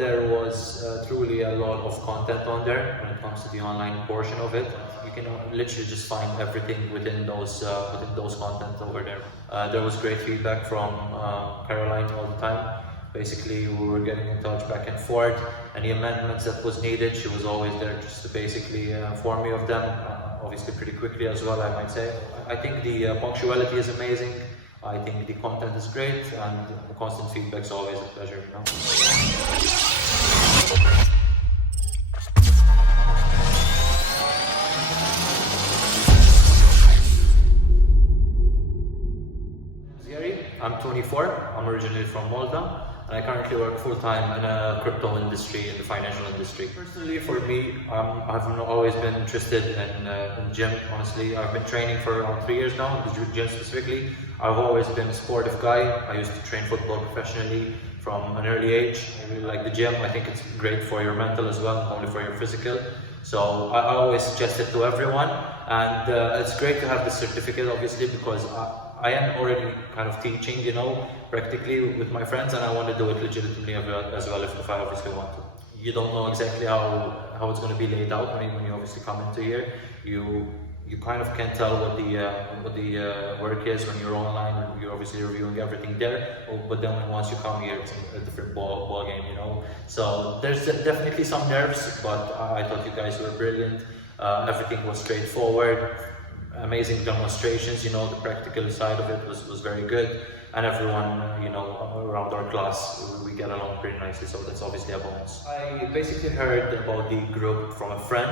there was truly a lot of content on there when it comes to the online portion of it. You can literally just find everything within those content over there. There was great feedback from Caroline all the time. Basically, we were getting in touch back and forth. Any amendments that was needed, she was always there just to basically inform me of them. Obviously pretty quickly as well, I might say. I think the punctuality is amazing. I think the content is great, and the constant feedback is always a pleasure, you know? I'm 24, I'm originally from Malta, and I currently work full-time in a crypto industry, in the financial industry. Personally, for me, I've always been interested in gym, honestly. I've been training for around 3 years now, in the gym specifically. I've always been a sportive guy. I used to train football professionally from an early age. I really like the gym. I think it's great for your mental as well, not only for your physical. So I always suggest it to everyone, and it's great to have the certificate, obviously, because I am already kind of teaching, you know, practically with my friends, and I want to do it legitimately as well if I obviously want to. You don't know exactly how it's going to be laid out when you obviously come into here. You kind of can't tell what the work is when you're online, and you're obviously reviewing everything there. But then once you come here, it's a different ball game, you know. So there's definitely some nerves, but I thought you guys were brilliant. Everything was straightforward. Amazing demonstrations, you know, the practical side of it was very good, and everyone, you know, around our class, we get along pretty nicely, so that's obviously a bonus. I basically heard about the group from a friend,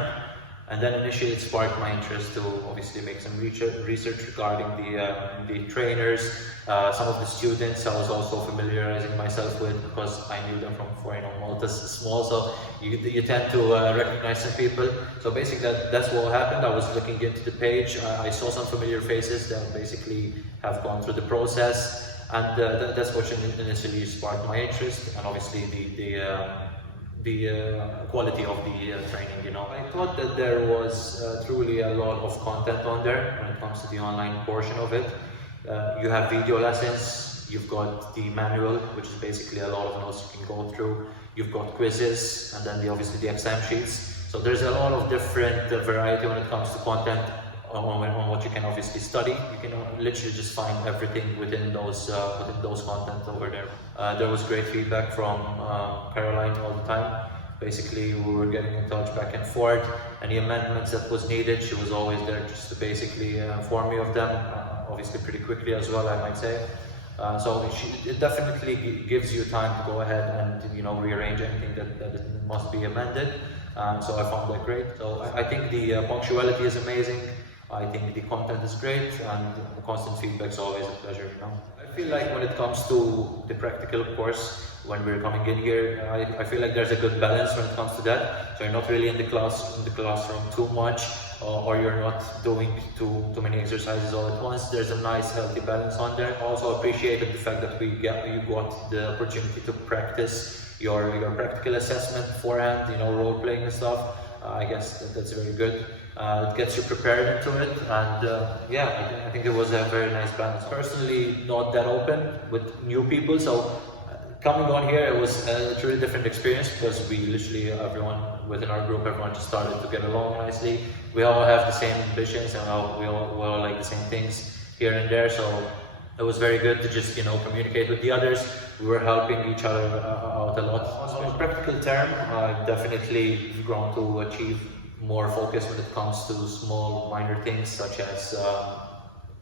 and then initially it sparked my interest to obviously make some research regarding the trainers, some of the students I was also familiarizing myself with, because I knew them from before. You know, Malta's small, so you tend to recognize some people. So basically that's what happened. I was looking into the page, I saw some familiar faces that basically have gone through the process, and that's what initially sparked my interest, and obviously the quality of the training, you know. I thought that there was truly a lot of content on there when it comes to the online portion of it. You have video lessons, you've got the manual, which is basically a lot of notes you can go through. You've got quizzes, and then obviously the exam sheets. So there's a lot of different variety when it comes to content on what you can obviously study. You can literally just find everything within those content over there. There was great feedback from Caroline all the time. Basically, we were getting in touch back and forth. Any amendments that was needed, she was always there just to basically inform me of them. Obviously pretty quickly as well, I might say. So it definitely gives you time to go ahead and, you know, rearrange anything that must be amended. So I found that great. So I think the punctuality is amazing. I think the content is great, and the constant feedback is always a pleasure, you know. I feel like when it comes to the practical course, when we're coming in here, I feel like there's a good balance when it comes to that. So you're not really in the classroom too much, or you're not doing too many exercises all at once. There's a nice healthy balance on there. I also appreciated the fact that you got the opportunity to practice your practical assessment beforehand, you know, role playing and stuff. I guess that's very good. It gets you prepared into it, and yeah, I think it was a very nice balance. Personally, not that open with new people, so coming on here, it was a truly different experience, because we literally, everyone within our group, everyone just started to get along nicely. We all have the same ambitions, and we all like the same things here and there, so it was very good to just, you know, communicate with the others. We were helping each other out a lot. On a practical term, I've definitely grown to achieve more focus when it comes to small, minor things, such as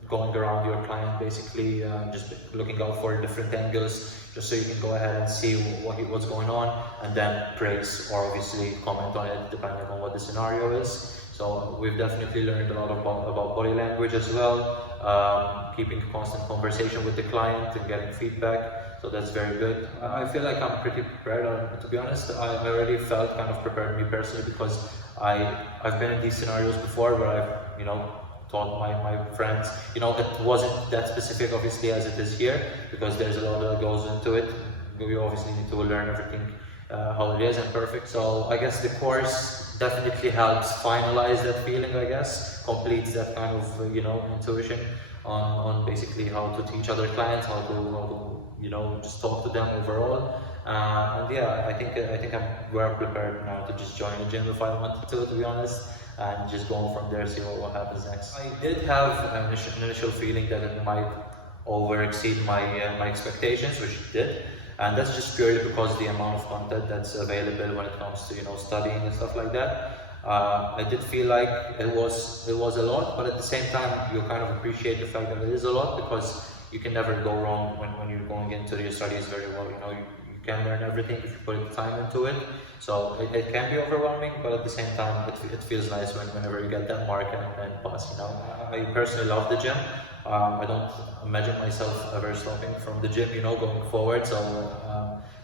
going around your client, basically just looking out for different angles, just so you can go ahead and see what's going on, and then praise or obviously comment on it depending on what the scenario is. So we've definitely learned a lot about body language as well, keeping a constant conversation with the client and getting feedback. So that's very good. I feel like I'm pretty prepared. To be honest, I already felt kind of prepared, me personally, because I've been in these scenarios before where I've, you know, taught my friends. You know, it wasn't that specific obviously as it is here, because there's a lot that goes into it. We obviously need to learn everything how it is and perfect. So I guess the course definitely helps finalize that feeling, I guess, completes that kind of, you know, intuition on basically how to teach other clients, how to, you know, just talk to them overall. And yeah, I think I'm well prepared now to just join a gym if I wanted to be honest, and just go from there, see what happens next. I did have an initial feeling that it might over exceed my expectations, which it did, and that's just purely because the amount of content that's available when it comes to studying and stuff like that. I did feel like it was a lot, but at the same time you kind of appreciate the fact that it is a lot, because you can never go wrong when you're going into your studies very well. You can learn everything if you put the time into it. So it can be overwhelming, but at the same time it feels nice whenever you get that mark and pass. I personally love the gym. I don't imagine myself ever stopping from the gym, going forward. So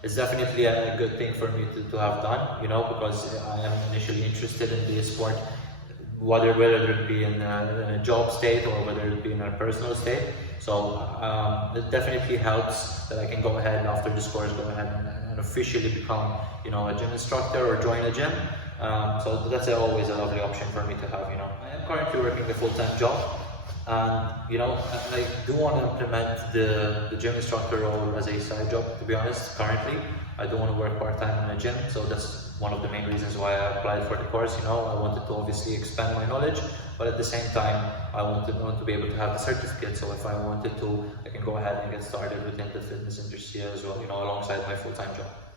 it's definitely a good thing for me to have done, because I am initially interested in the sport, whether it be in a job state or whether it be in a personal state. So it definitely helps that I can go ahead after this course, go ahead and officially become, a gym instructor or join a gym. So that's always a lovely option for me to have. I am currently working a full-time job. And I do want to implement the gym instructor role as a side job, to be honest. Currently I do want to work part-time in a gym, so that's one of the main reasons why I applied for the course. I wanted to obviously expand my knowledge, but at the same time I want to be able to have the certificate, so if I wanted to, I can go ahead and get started within the fitness industry as well, alongside my full-time job.